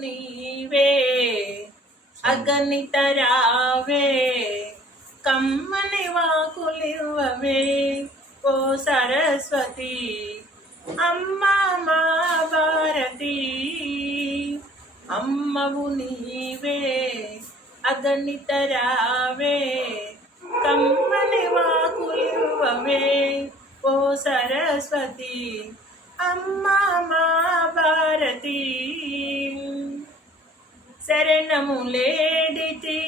నీవే అగణిత రావే కమ్మని వాకులివ్వవే ఓ సరస్వతి అమ్మా మా భారతి అమ్మవు నీవే అగణిత రావే కమ్మని వాకులివ్వవే ఓ సరస్వతి అమ్మా మా భారతి శరణములేడితి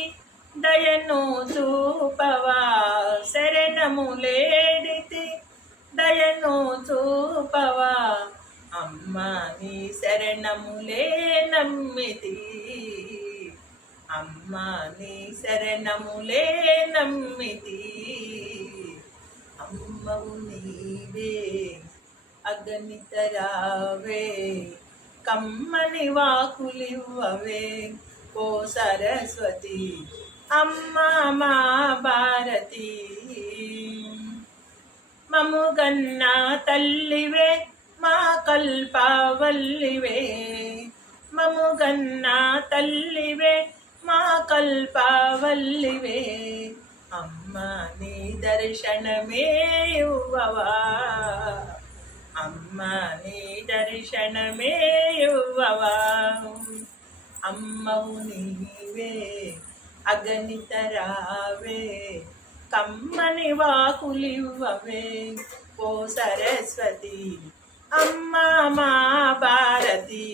దయను చూపవా శరణములేడితి దయను చూపవా అమ్మా నీ శరణములే నమ్మితి అమ్మా నీ శరణములే నమ్మితి అమ్మవు నీవే అగణిత రావే కమ్మని వాకులివ్వవే ఓ సరస్వతి అమ్మా మా భారతి మముగన్నా తల్లివే మా కల్పవల్లివే మముగన్నా తల్లివే మా కల్పవల్లివే అమ్మా నీ దర్శనమే ఇవ్వవా అమ్మా నీ దర్శనమే ఇవ్వవా అమ్మవు నీవే అగణిత రావే కమ్మని వాకులివ్వవే ఓ సరస్వతి అమ్మా మా భారతి